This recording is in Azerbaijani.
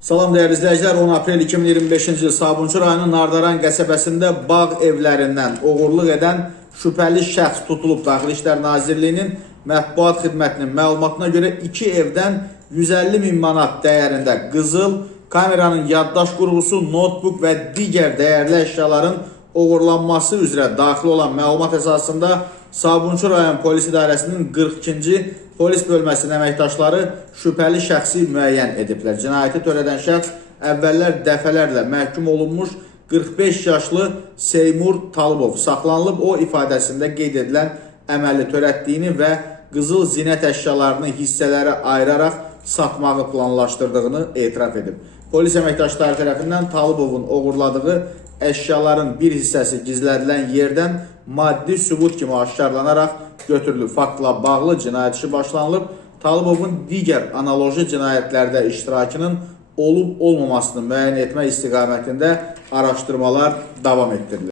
Salam dəyərli izləyicilər, 10 aprel 2025-ci il Sabunçu rayonunun Nardaran qəsəbəsində bağ evlərindən oğurluq edən şübhəli şəxs tutulub. Daxili İşlər Nazirliyinin mətbuat xidmətinin məlumatına görə 2 evdən 150 min manat dəyərində qızıl, kameranın yaddaş qurğusu, notebook və digər dəyərli əşyaların oğurlanması üzrə daxil olan məlumat əsasında Sabunçu rayon polis idarəsinin 42-ci polis bölməsinin əməkdaşları şübhəli şəxsi müəyyən ediblər. Cinayəti törədən şəxs əvvəllər dəfələrlə məhkum olunmuş 45 yaşlı Seymur Talıbov saxlanılıb. O ifadəsində qeyd edilən əməli törətdiyini və qızıl zinət əşyalarını hissələrə ayıraraq satmağı planlaşdırdığını etiraf edib. Polis əməkdaşları tərəfindən Talıbovun oğurladığı əşyaların bir hissəsi gizlədilən yerdən maddi sübut kimi aşkarlanaraq götürülüb. Faktla bağlı cinayət işi başlanılıb. Talıbovun digər analoji cinayətlərdə iştirakının olub-olmamasını müəyyən etmək istiqamətində araşdırmalar davam etdirilir.